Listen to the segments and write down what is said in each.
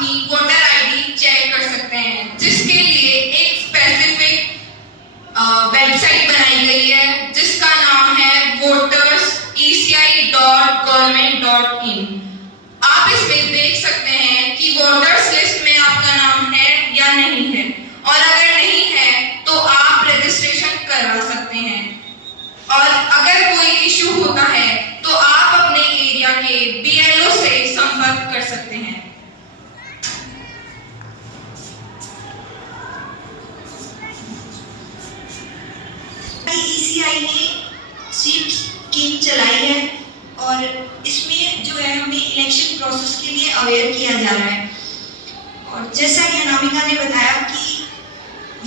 अपनी voter ID check कर सकते हैं, जिसके लिए एक स्पेसिफिक वेबसाइट बनाई गई है जिसका नाम है voterseci.government.in। आप इसमें देख सकते हैं कि वोटर्स लिस्ट में आपका नाम है या नहीं है, और अगर नहीं है तो आप रजिस्ट्रेशन करा सकते हैं। और अगर कोई इशू होता है तो आप अपने एरिया के BLO से संपर्क कर सकते हैं। ECI ने स्वीप स्कीम चलाई है और इसमें जो है हमें इलेक्शन प्रोसेस के लिए अवेयर किया जा रहा है। और जैसा कि अनामिका ने बताया कि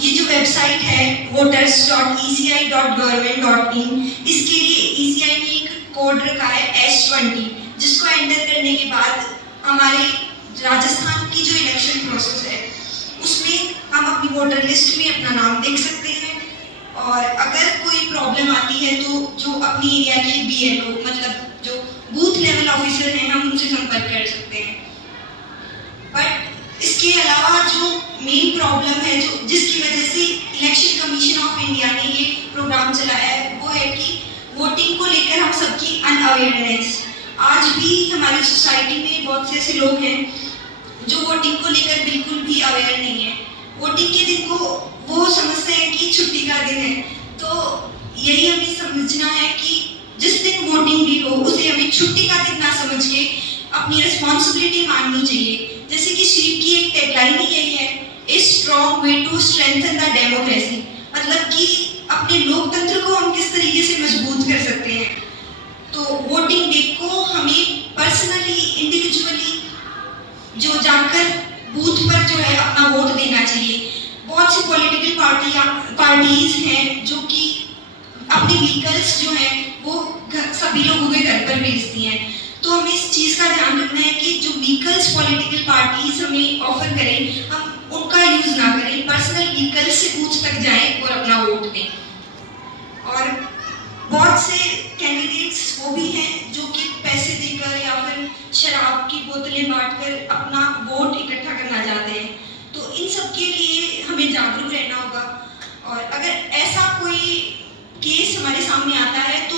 ये जो वेबसाइट है voters.eci.government.in, इसके लिए ECI ने एक कोड रखा है S20, जिसको एंटर करने के बाद हमारे राजस्थान की जो इलेक्शन प्रोसेस है उसमें हम अपनी वोटर लिस्ट में अपना नाम देख सकते हैं। और अगर कोई प्रॉब्लम आती है तो जो अपनी एरिया के BLO मतलब जो बूथ लेवल ऑफिसर हैं हम उनसे संपर्क कर सकते हैं। बट इसके अलावा जो मेन प्रॉब्लम है जो जिसकी वजह से इलेक्शन कमीशन ऑफ इंडिया ने ये प्रोग्राम चलाया है वो है कि वोटिंग को लेकर हम सबकी अनअवेयरनेस। आज भी हमारी सोसाइटी में बहुत से ऐसे लोग हैं जो वोटिंग को लेकर बिल्कुल भी अवेयर नहीं है। वोटिंग के दिन को वो समझते हैं कि छुट्टी का दिन है। तो यही हमें समझना है कि जिस दिन वोटिंग डे हो उसे हमें छुट्टी का दिन ना समझ के अपनी रिस्पॉन्सिबिलिटी माननी चाहिए। जैसे कि स्वीप की एक टैगलाइन ही यही है, a strong way to strengthen the democracy, मतलब कि अपने लोकतंत्र को हम किस तरीके से मजबूत कर सकते हैं। तो वोटिंग डे को हमें पर्सनली इंडिविजुअली जो जाकर बूथ पर जो है अपना वोट देना चाहिए। बहुत सी पॉलिटिकल पार्टीज हैं जो कि अपने व्हीकल्स जो हैं वो सभी लोगों के घर पर भेजती हैं। तो हमें इस चीज़ का ध्यान रखना है कि जो व्हीकल्स पॉलिटिकल पार्टीज हमें ऑफर करें हम उनका यूज़ ना करें, पर्सनल व्हीकल्स से बूथ तक जाएं और अपना वोट दें। और बहुत से कैंडिडेट्स वो भी हैं जो कि पैसे देकर या फिर शराब की बोतलें बांटकर अपना वोट इकट्ठा करना चाहते हैं। तो इन सब के लिए हमें जागरूक रहना होगा। और अगर ऐसा कोई केस हमारे सामने आता है तो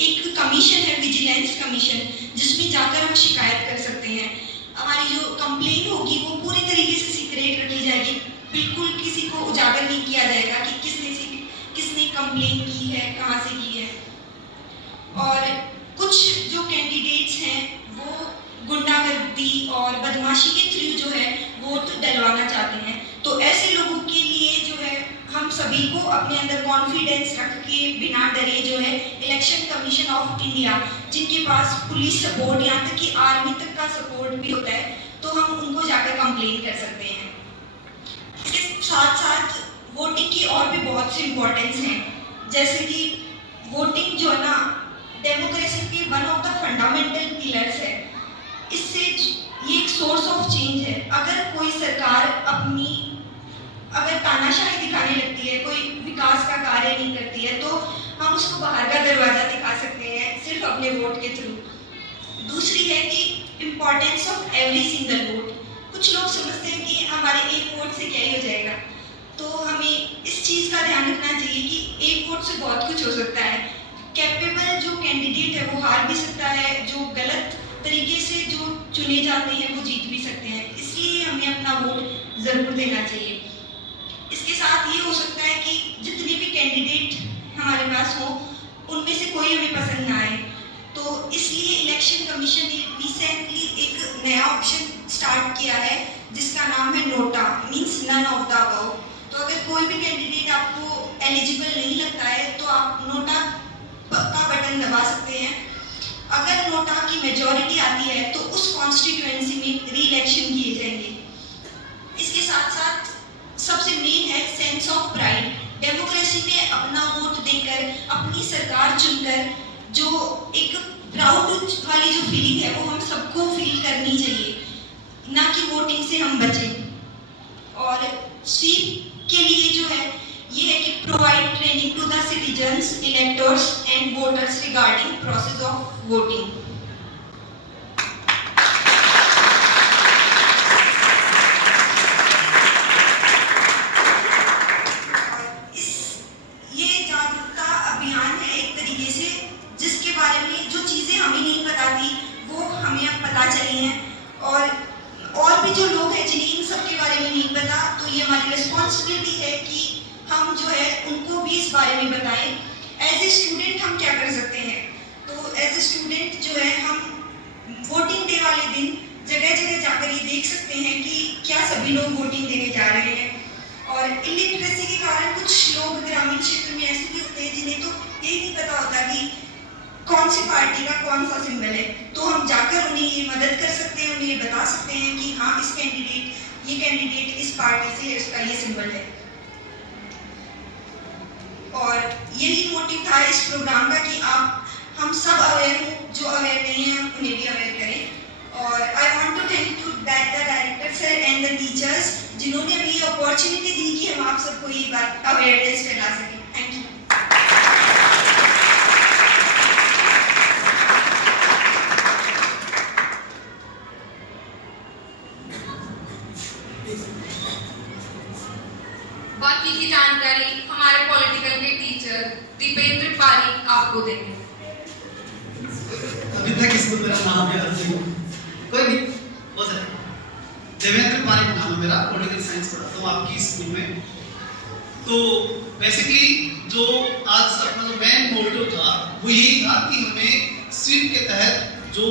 एक कमीशन है, विजिलेंस कमीशन, जिसमें जाकर हम शिकायत कर सकते हैं। हमारी जो कंप्लेन होगी वो पूरी तरीके से सीक्रेट रखी जाएगी, बिल्कुल किसी को उजागर नहीं किया जाएगा कि किसने कंप्लेन की है, कहाँ से की है। और कुछ जो कैंडिडेट्स हैं वो गुंडागर्दी और बदमाशी के थ्रू जो है वोट डलवाना चाहते हैं। तो ऐसे लोगों के लिए जो है हम सभी को अपने अंदर कॉन्फिडेंस रख के बिना डरे जो है इलेक्शन कमीशन ऑफ इंडिया, जिनके पास पुलिस सपोर्ट यहाँ तक कि आर्मी तक का सपोर्ट भी होता है, तो हम उनको जाकर कंप्लेन कर सकते हैं। इसके साथ साथ वोटिंग की और भी बहुत सी इम्पोर्टेंस हैं, जैसे कि वोटिंग जो है ना डेमोक्रेसी के one of the fundamental pillars है। इससे ये एक सोर्स ऑफ चेंज है। अगर कोई सरकार अगर तानाशाही दिखाने लगती है, कोई विकास का कार्य नहीं करती है, तो हम उसको बाहर का दरवाजा दिखा सकते हैं सिर्फ अपने वोट के थ्रू। दूसरी है कि importance of every single vote. कुछ लोग समझते हैं कि हमारे एक वोट से क्या ही हो जाएगा, तो हमें इस चीज़ का ध्यान रखना चाहिए कि एक वोट से बहुत कुछ हो सकता है। कैपेबल जो कैंडिडेट है वो हार भी सकता है, जो गलत तरीके से जो चुने जाते हैं वो जीत भी सकते हैं। इसलिए हमें अपना वोट ज़रूर देना चाहिए। इसके साथ ये हो सकता है कि जितने भी कैंडिडेट हमारे पास हो उनमें से कोई हमें पसंद ना आए, तो इसलिए इलेक्शन कमीशन ने रिसेंटली एक नया ऑप्शन स्टार्ट किया है जिसका नाम है NOTA, means none of the above. तो अगर कोई भी कैंडिडेट आपको एलिजिबल नहीं लगता है तो आप नोटा का बटन दबा सकते हैं। अगर नोटा की मेजॉरिटी आती है तो उस कॉन्स्टिट्यूएंसी में री इलेक्शन किए जाएंगे। इसके साथ साथ सबसे मेन है सेंस ऑफ प्राइड। डेमोक्रेसी में अपना वोट देकर अपनी सरकार चुनकर जो एक प्राउड वाली जो फीलिंग है वो हम सबको फील करनी चाहिए, ना कि वोटिंग से हम बचें। और स्वीप के लिए जो है ये है कि provide training to the citizens, electors and voters regarding process of voting. भी जो लोग हैं जिन्हें इन सब के बारे में नहीं पता, तो ये हमारी रिस्पॉन्सिबिलिटी है कि हम जो है उनको भी इस बारे में बताएं। एज ए स्टूडेंट हम क्या कर सकते हैं? तो एज ए स्टूडेंट जो है हम वोटिंग डे वाले दिन जगह जगह जाकर ये देख सकते हैं कि क्या सभी लोग वोटिंग देने जा रहे हैं। और इलिटरेसी के कारण कुछ लोग ग्रामीण क्षेत्र में ऐसे भी होते हैं जिन्हें तो यही नहीं पता होता कि कौन सी पार्टी का कौन सा सिंबल है। तो हम जाकर उन्हें ये मदद कर सकते हैं, उन्हें ये बता सकते हैं कि हाँ ये कैंडिडेट इस पार्टी से है, इसका ये सिंबल है। और यही मोटिव था इस प्रोग्राम का कि हम सब अवेयर हों, जो अवेयर नहीं है उन्हें भी अवेयर करें। और I want to thank you the director sir and the teachers जिन्होंने हमें ये अपॉर्चुनिटी दी कि हम आप सबको ये बात अवेयरनेस फैला सकें। Thank you. बाकी की जानकारी हमारे पॉलिटिकल के टीचर दीपेंद्र पारी आपको देंगे। अभी तक इसको मेरा नाम याद नहीं, कोई नहीं हो सकता। देवेंद्र पारी का नाम है मेरा, पॉलिटिकल साइंस पढ़ाता हूँ आपकी स्कूल में। तो बेसिकली जो आज अपना जो मेन मोटिव था वो यही था कि हमें स्वीप के तहत